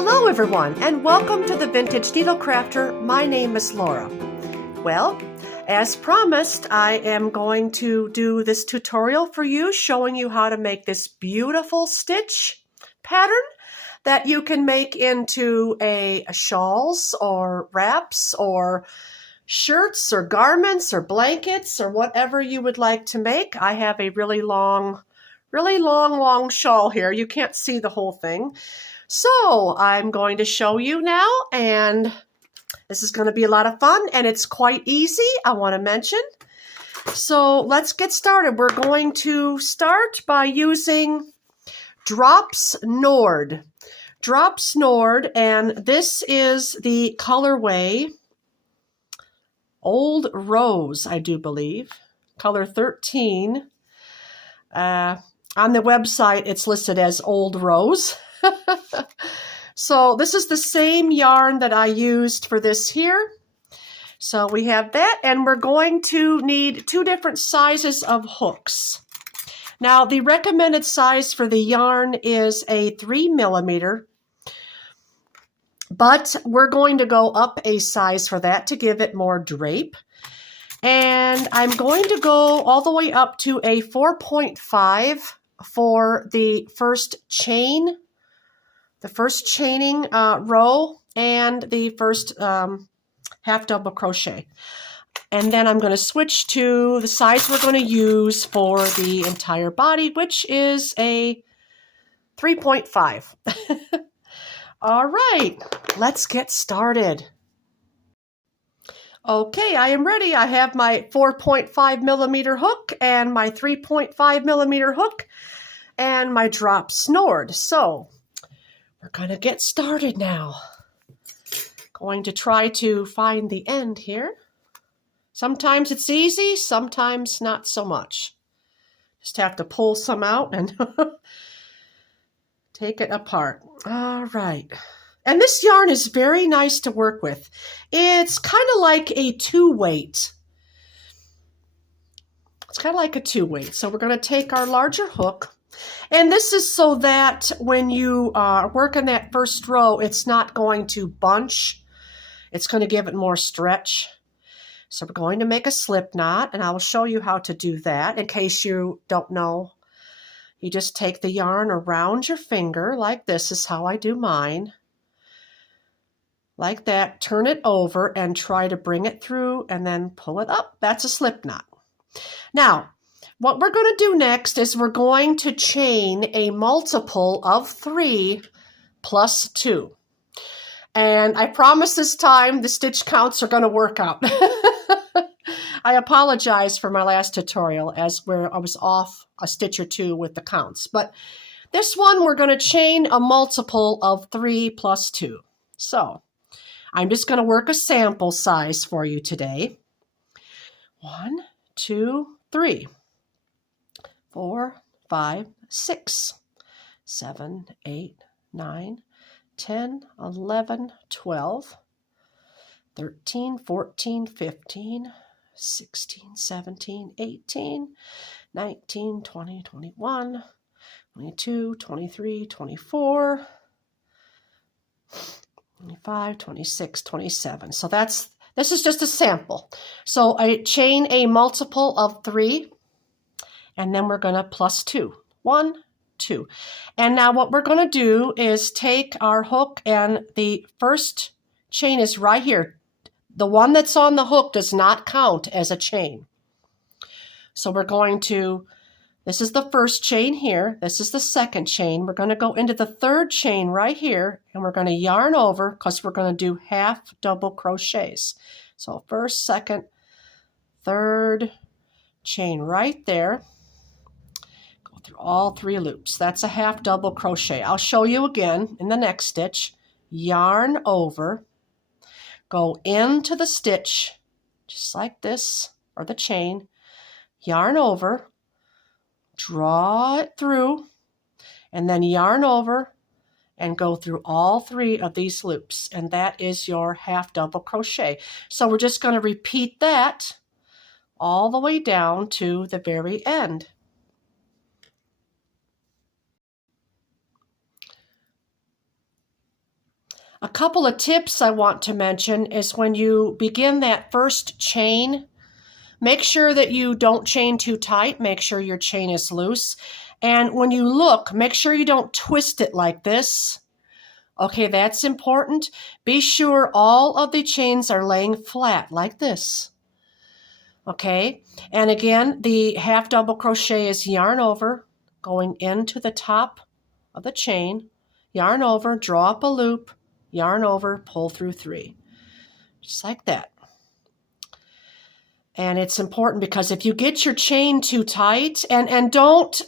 Hello everyone, and welcome to the Vintage Needle Crafter. My name is Laura. Well, as promised, I am going to do this tutorial for you, showing you how to make this beautiful stitch pattern that you can make into a shawls or wraps or shirts or garments or blankets or whatever you would like to make. I have a really long shawl here. You can't see the whole thing. So I'm going to show you now, and this is going to be a lot of fun, and it's quite easy, I want to mention. So let's get started. We're going to start by using Drops Nord. Drops Nord, and this is the colorway Old Rose, I do believe, color 13. On the website, it's listed as Old Rose. So this is the same yarn that I used for this here. So we have that, and we're going to need 2 different sizes of hooks. Now, the recommended size for the yarn is a 3 millimeter, but we're going to go up a size for that to give it more drape. And I'm going to go all the way up to a 4.5 for the first chain, the first chaining row, and the first half double crochet. And then I'm going to switch to the size we're going to use for the entire body, which is a 3.5. All right, let's get started. Okay, I am ready. I have my 4.5 millimeter hook and my 3.5 millimeter hook and my Drops Nord. So we're going to get started now. Going to try to find the end here. Sometimes it's easy, sometimes not so much. Just have to pull some out and take it apart. All right. And this yarn is very nice to work with. It's kind of like a 2-weight. It's kind of like a 2-weight. So we're going to take our larger hook. And this is so that when you work in that first row, it's not going to bunch. It's going to give it more stretch. So we're going to make a slip knot, and I will show you how to do that in case you don't know. You just take the yarn around your finger like this is how I do mine. Like that, turn it over and try to bring it through and then pull it up. That's a slip knot. Now, what we're going to do next is we're going to chain a multiple of 3 plus 2. And I promise this time the stitch counts are going to work out. I apologize for my last tutorial where I was off a stitch or 2 with the counts. But this one we're going to chain a multiple of 3 plus 2. So I'm just going to work a sample size for you today. 1, 2, 3, 4, 5, 6, 7, 8, 9, 10, 11, 12, 13, 14, 15, 16, 17, 18, 19, 20, 21, 22, 23, 24, 25, 26, 27. So this is just a sample. So I chain a multiple of 3, and then we're going to plus 2. 1, 2. And now what we're going to do is take our hook, and the first chain is right here. The one that's on the hook does not count as a chain. So we're going to, this is the first chain here. This is the second chain. We're going to go into the third chain right here, and we're going to yarn over because we're going to do half double crochets. So first, second, third chain right there. Go through all 3 loops. That's a half double crochet. I'll show you again in the next stitch. Yarn over. Go into the stitch, just like this, or the chain. Yarn over. Draw it through, and then yarn over and go through all 3 of these loops, and that is your half double crochet. So we're just going to repeat that all the way down to the very end. A couple of tips I want to mention is when you begin that first chain, make sure that you don't chain too tight. Make sure your chain is loose. And when you look, make sure you don't twist it like this. Okay, that's important. Be sure all of the chains are laying flat like this. Okay, and again, the half double crochet is yarn over, going into the top of the chain, yarn over, draw up a loop, yarn over, pull through 3. Just like that. And it's important because if you get your chain too tight, and don't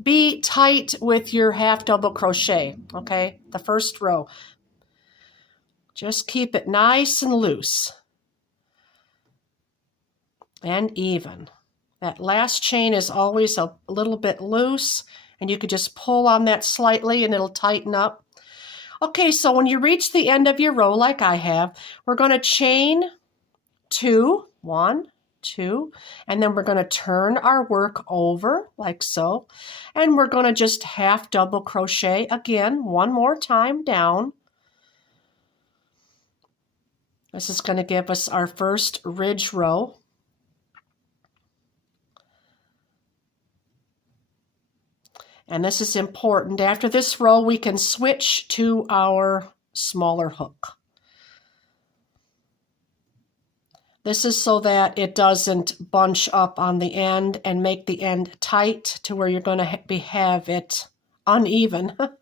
be tight with your half double crochet, okay? The first row. Just keep it nice and loose and even. That last chain is always a little bit loose, and you could just pull on that slightly and it'll tighten up. Okay, so when you reach the end of your row like I have, we're going to chain 2, 1, 2, and then we're going to turn our work over like so, and we're going to just half double crochet again one more time down. This is going to give us our first ridge row. And this is important. After this row, we can switch to our smaller hook. This is so that it doesn't bunch up on the end and make the end tight to where you're going to have it uneven. Let's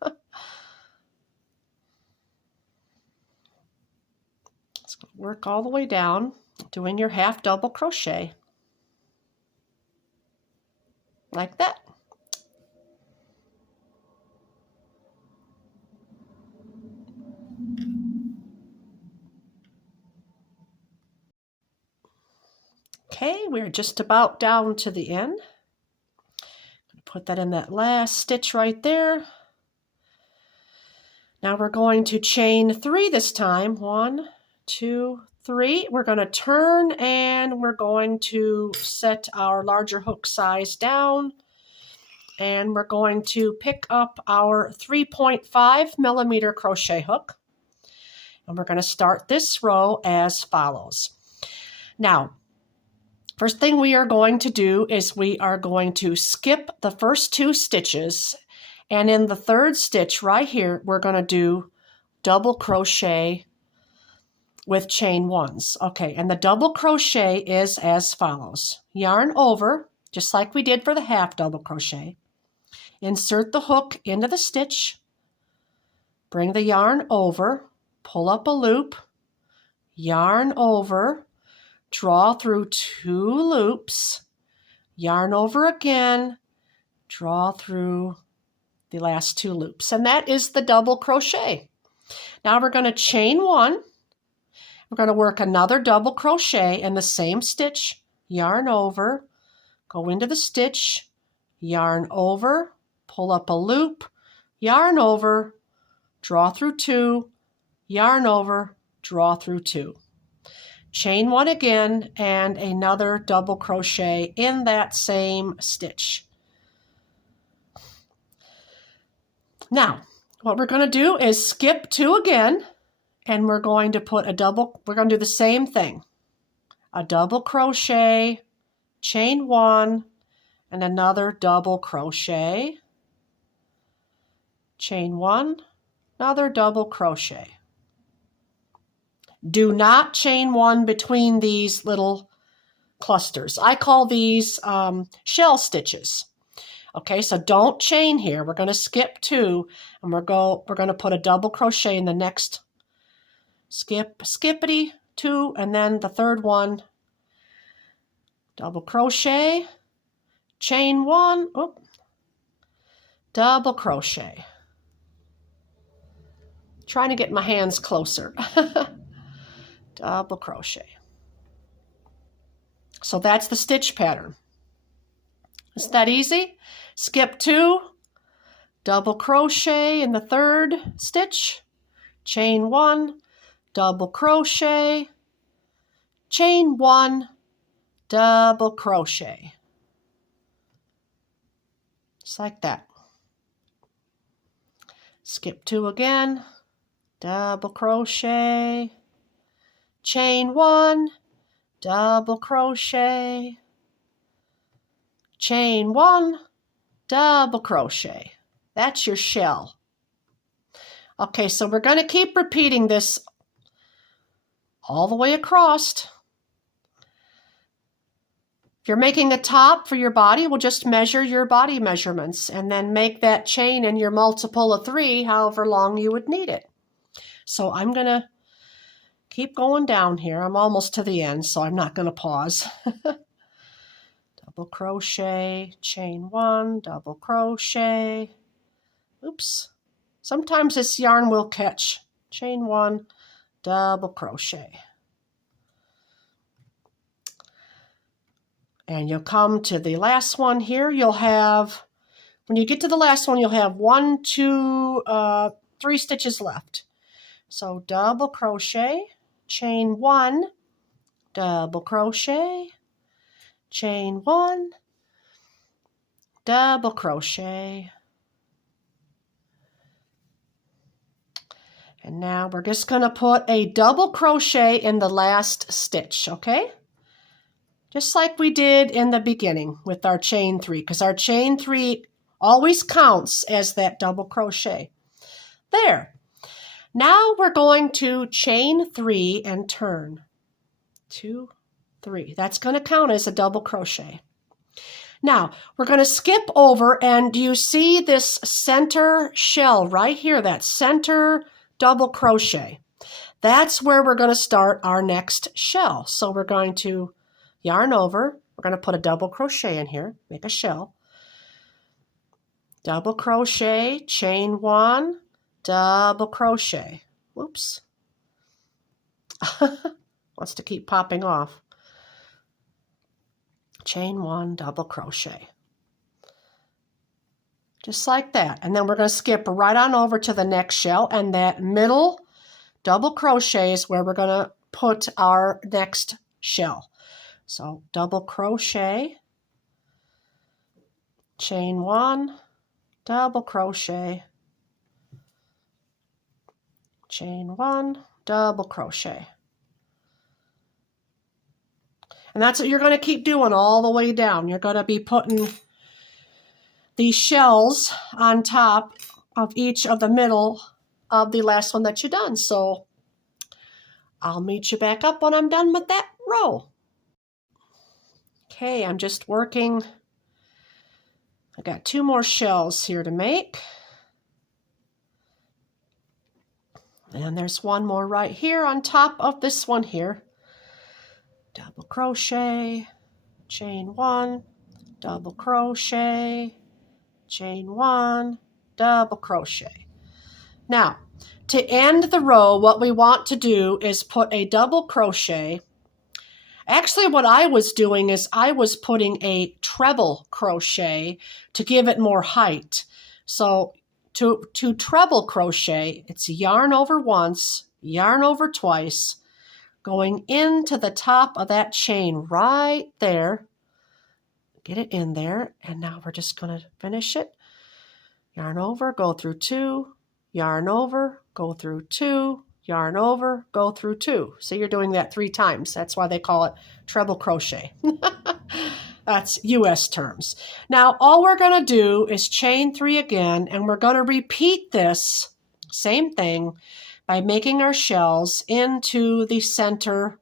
work all the way down, doing your half double crochet. Like that. Okay, we're just about down to the end. Put that in that last stitch right there. Now we're going to chain 3 this time. 1, 2, 3. We're going to turn and we're going to set our larger hook size down. And we're going to pick up our 3.5 millimeter crochet hook. And we're going to start this row as follows. Now, first thing we are going to do is we are going to skip the first 2 stitches, and in the 3rd stitch right here, we're going to do double crochet with chain 1s. Okay, and the double crochet is as follows. Yarn over, just like we did for the half double crochet. Insert the hook into the stitch, bring the yarn over, pull up a loop, yarn over, draw through 2 loops, yarn over again, draw through the last 2 loops, and that is the double crochet. Now we're going to chain 1. We're going to work another double crochet in the same stitch, yarn over, go into the stitch, yarn over, pull up a loop, yarn over, draw through 2, yarn over, draw through 2. Chain 1 again and another double crochet in that same stitch. Now, what we're going to do is skip 2 again, and we're going to put we're going to do the same thing. A double crochet, chain 1, and another double crochet, chain 1, another double crochet. Do not chain 1 between these little clusters. I call these shell stitches. Okay, so don't chain here. We're going to skip 2, and we're going to put a double crochet in the next skippity 2, and then the 3rd one, double crochet, chain 1, double crochet. Trying to get my hands closer. Double crochet. So that's the stitch pattern. Isn't that easy? Skip 2, double crochet in the 3rd stitch, chain 1, double crochet, chain 1, double crochet. Just like that. Skip 2 again, double crochet, chain 1, double crochet, chain 1, double crochet. That's your shell. Okay, so we're going to keep repeating this all the way across. If you're making a top for your body, we'll just measure your body measurements and then make that chain in your multiple of 3, however long you would need it. So I'm going to keep going down here. I'm almost to the end, so I'm not going to pause. Double crochet, chain 1, double crochet. Oops. Sometimes this yarn will catch. Chain 1, double crochet. And you'll come to the last one here. You'll have, when you get to the last one, you'll have 1, 2, 3 stitches left. So double crochet, chain 1, double crochet, chain 1, double crochet. And now we're just going to put a double crochet in the last stitch, okay? Just like we did in the beginning with our chain 3, because our chain 3 always counts as that double crochet. There. Now we're going to chain 3 and turn. 2, 3. That's going to count as a double crochet. Now, we're going to skip over, and do you see this center shell right here, that center double crochet? That's where we're going to start our next shell. So we're going to yarn over. We're going to put a double crochet in here, make a shell. Double crochet, chain 1, double crochet. Whoops. Wants to keep popping off. Chain 1, double crochet. Just like that. And then we're going to skip right on over to the next shell, and that middle double crochet is where we're going to put our next shell. So double crochet, chain 1, double crochet, chain 1, double crochet. And that's what you're going to keep doing all the way down. You're going to be putting these shells on top of each of the middle of the last one that you've done. So I'll meet you back up when I'm done with that row. Okay, I'm just working. I got 2 more shells here to make. And there's one more right here on top of this one here. Double crochet, chain 1, double crochet, chain 1, double crochet. Now, to end the row, what we want to do is put a double crochet. Actually, what I was doing is I was putting a treble crochet to give it more height. So to treble crochet, it's yarn over once, yarn over twice, going into the top of that chain right there. Get it in there, and now we're just going to finish it. Yarn over, go through 2, yarn over, go through 2, yarn over, go through 2. So you're doing that 3 times. That's why they call it treble crochet. That's US terms. Now, all we're going to do is chain 3 again, and we're going to repeat this same thing by making our shells into the center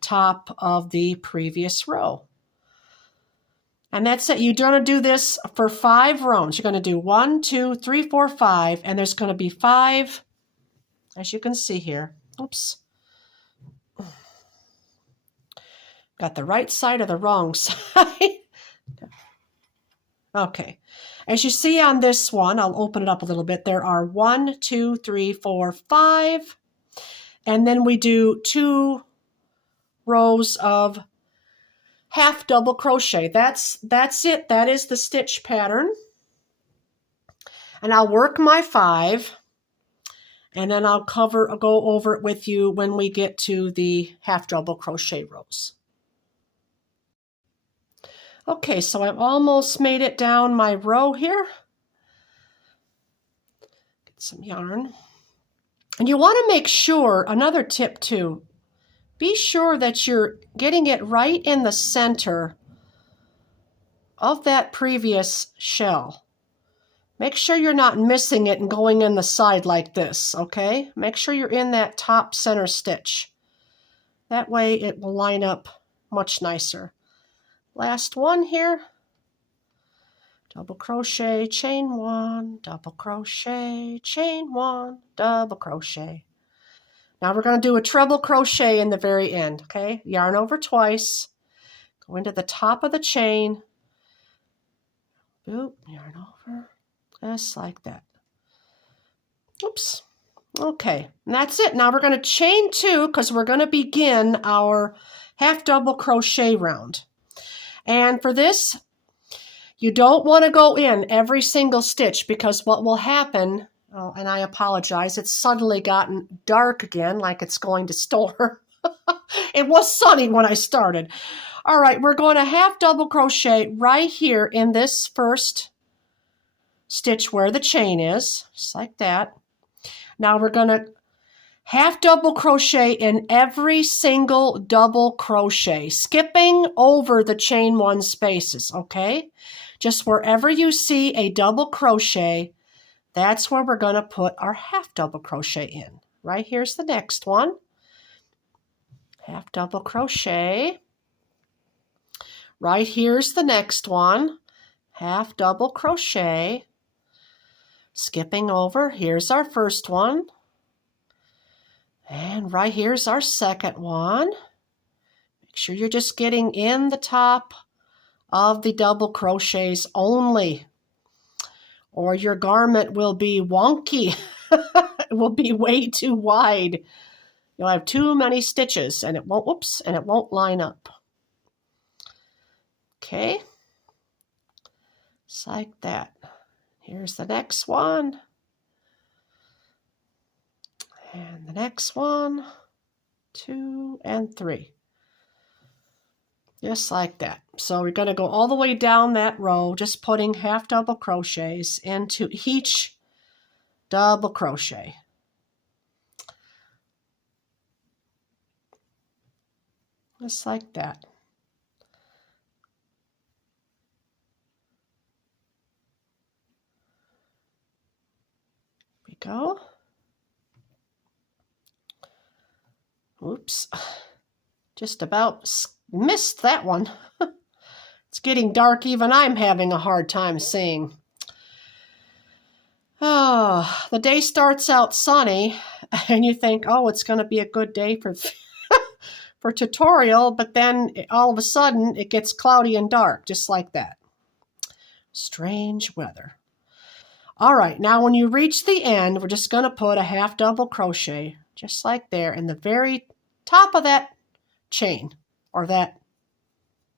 top of the previous row. And that's it. You're going to do this for 5 rounds. You're going to do 1, 2, 3, 4, 5, and there's going to be 5, as you can see here. Oops. Got the right side or the wrong side. Okay. As you see on this one, I'll open it up a little bit. There are 1, 2, 3, 4, 5. And then we do 2 rows of half double crochet. That's it. That is the stitch pattern. And I'll work my 5. And then I'll go over it with you when we get to the half double crochet rows. Okay, so I've almost made it down my row here. Get some yarn. And you want to make sure, another tip too, be sure that you're getting it right in the center of that previous shell. Make sure you're not missing it and going in the side like this, okay? Make sure you're in that top center stitch. That way it will line up much nicer. Last one here. Double crochet, chain one, double crochet, chain one, double crochet. Now we're going to do a treble crochet in the very end, okay? Yarn over twice, go into the top of the chain, boop, yarn over, just like that. Oops. Okay, and that's it. Now we're going to chain two because we're going to begin our half double crochet round. And for this, you don't want to go in every single stitch because what will happen, oh, and I apologize, it's suddenly gotten dark again like it's going to storm. It was sunny when I started. All right, we're going to half double crochet right here in this first stitch where the chain is, just like that. Now we're going to half double crochet in every single double crochet, skipping over the chain one spaces, okay? Just wherever you see a double crochet, that's where we're going to put our half double crochet in. Right here's the next one. Half double crochet. Right here's the next one. Half double crochet. Skipping over, here's our first one. And right here's our second one. Make sure you're just getting in the top of the double crochets only, or your garment will be wonky. It will be way too wide. You'll have too many stitches and it won't, whoops, and it won't line up. Okay, just like that. Here's the next one. And the next one, 2 and 3. Just like that. So we're going to go all the way down that row, just putting half double crochets into each double crochet. Just like that. Here we go. Oops. Just about missed that one. It's getting dark. Even I'm having a hard time seeing. Oh, the day starts out sunny and you think, oh, it's going to be a good day for for tutorial, but then all of a sudden it gets cloudy and dark, just like that. Strange weather. All right, now when you reach the end, we're just going to put a half double crochet, just like there, in the very top of that chain, or that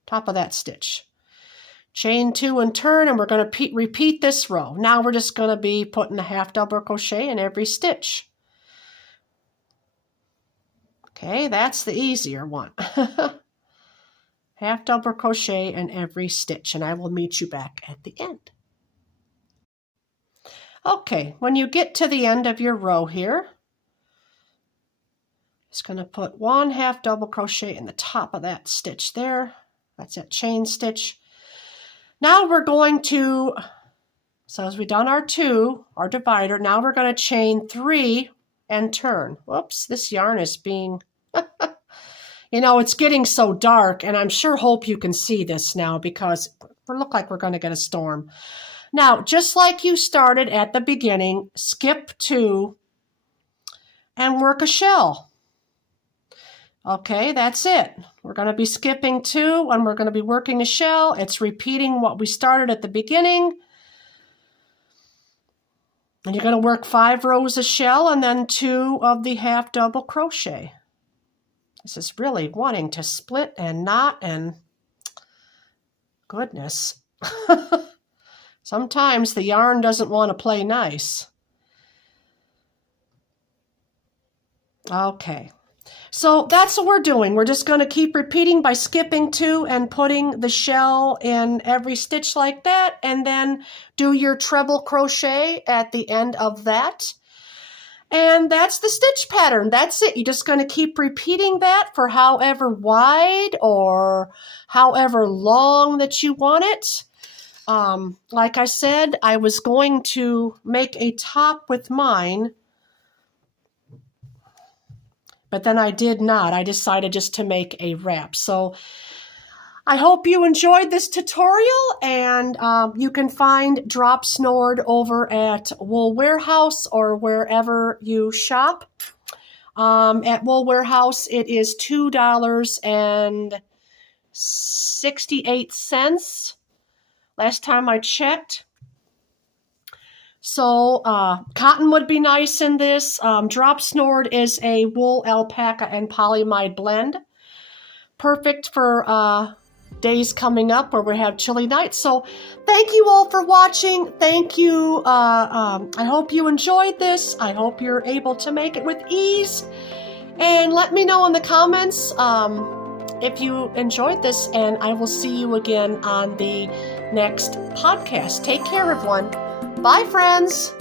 top of that stitch. Chain 2 and turn, and we're going to repeat this row. Now we're just going to be putting a half double crochet in every stitch. Okay, that's the easier one. Half double crochet in every stitch, and I will meet you back at the end. Okay, when you get to the end of your row here, just going to put one half double crochet in the top of that stitch there. That's that chain stitch. Now we're going to, so as we've done our 2, our divider, now we're going to chain 3 and turn. Whoops, this yarn is being, you know, it's getting so dark, and I'm sure hope you can see this now because we look like we're going to get a storm. Now, just like you started at the beginning, skip 2 and work a shell. Okay, that's it. We're going to be skipping 2 and we're going to be working a shell. It's repeating what we started at the beginning. And you're going to work 5 rows of shell and then 2 of the half double crochet. This is really wanting to split and knot and goodness. Sometimes the yarn doesn't want to play nice. Okay. So that's what we're doing. We're just going to keep repeating by skipping 2 and putting the shell in every stitch like that, and then do your treble crochet at the end of that. And that's the stitch pattern. That's it. You're just going to keep repeating that for however wide or however long that you want it. Like I said, I was going to make a top with mine, but then I did not. I decided just to make a wrap. So I hope you enjoyed this tutorial, and you can find Drop Snored over at Wool Warehouse or wherever you shop. At Wool Warehouse, it is $2.68 last time I checked. So cotton would be nice in this. Drop Snored is a wool, alpaca, and polyamide blend. Perfect for days coming up where we have chilly nights. So thank you all for watching. Thank you. I hope you enjoyed this. I hope you're able to make it with ease. And let me know in the comments if you enjoyed this, and I will see you again on the next podcast. Take care, everyone. Bye, friends.